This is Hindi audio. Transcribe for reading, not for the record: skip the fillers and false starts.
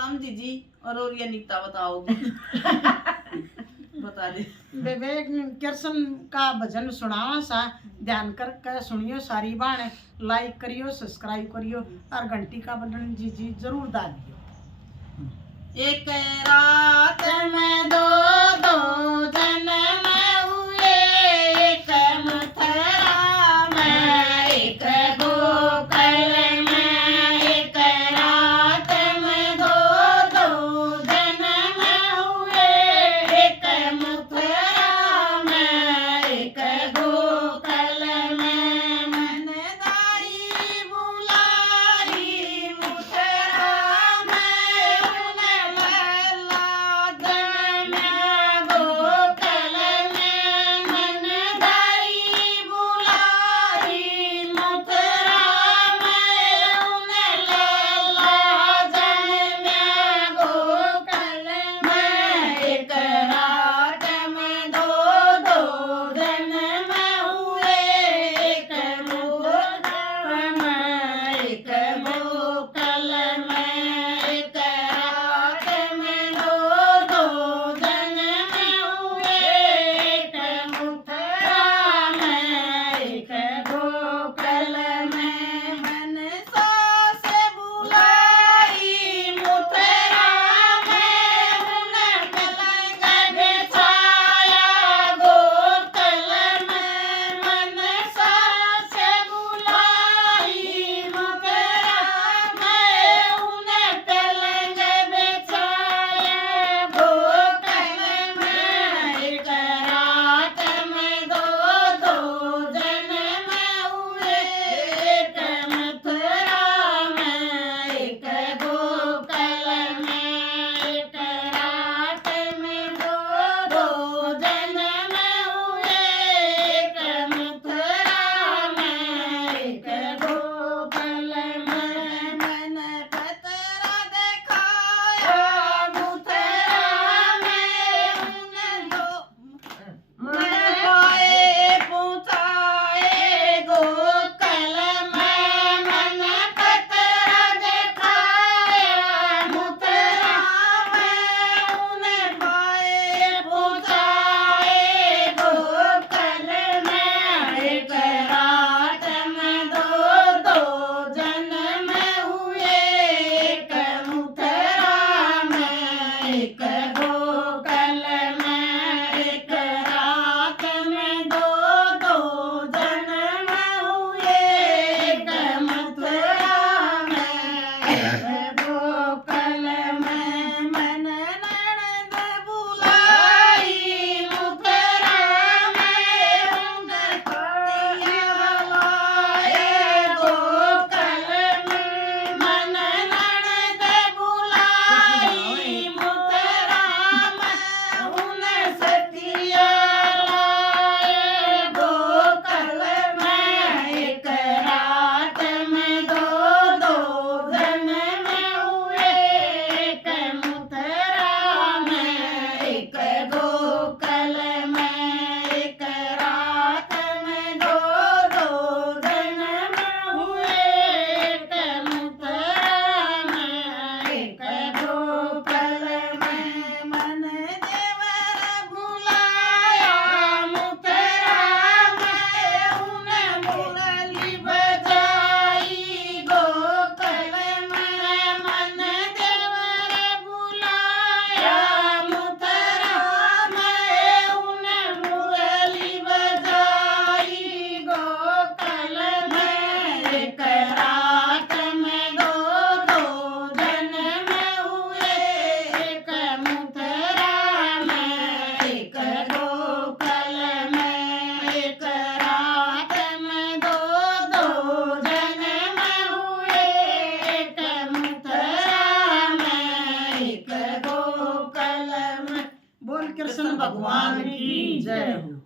समझी जी। और ये नीता बताओगी। बता दे। विवेक कृष्ण का भजन सुनावा सा, ध्यान कर सुनियो सारी बाण, लाइक करियो, सब्सक्राइब करियो और घंटी का बटन जी जी जरूर दाबियो। एक रात में दो दो जन्म हुए, एक मथुरा में एक गोकुल में। एक रात में दो दो जन्म हुए, एक मथुरा में एक गोकुल में। मन दाई बुलाई मथुरा में, उन लैला जन्म गोकुल में। मन दाई बुलाई मथुरा में, उन लैला जन्म गोकुल में। एक रात में दो दो जन्म हुए, एक गोकुल में एक गोकुल में। एक रात में दो दो जन्म हुए, एक मथुरा में एक गोकुल में। मनसा से बुलाई मथुरा में, उन पलंग बिछाया गोकुल में। मनसा से बुलाई मथुरा में, उन पलंग बिछाया गोकुल में। एक रात में दो दो जन्म हुए, एक मथुरा में एक गोकुल में। एक रात में दो दो जन्म हुए, एक मथुरा में एक गोकुल में। मन पतरा दिखाया मथुरा में, उन दो मन पाए पहुँचाए गोकुल में। मन पतरा दिखाया मथुरा में, उन पाए पहुँचाए गोकुल में। एक रात में दो दो जन्म हुए, एक मथुरा में एक गोकुल में। एक रात में दो दो जन्म हुए, एक मथुरा में एक गोकुल में। मन ननद बुलाई मथुरा में, उन पतिया लाए गोकुल में। मन ननद बुलाई मथुरा में, उन सतिया लाए गोकुल में। एक रात में दो दो जन्म हुए, एक मथुरा में एक गोकुल में। एक रात में दो दो जन्म हुए, एक मथुरा में एक गोकुल में। मन देवर बुलाया मथुरा में, उन मुरली बजाई गोकुल में। मन देवर बुलाया मथुरा में, उन मुरली बजाई गोकुल में। एक रात में दो दो जन्म हुए, एक मथुरा में एक गोकुल में। एक रात में दो दो जन्म हुए, एक मथुरा में एक गोकुल में। बोल कृष्ण भगवान की जय हो।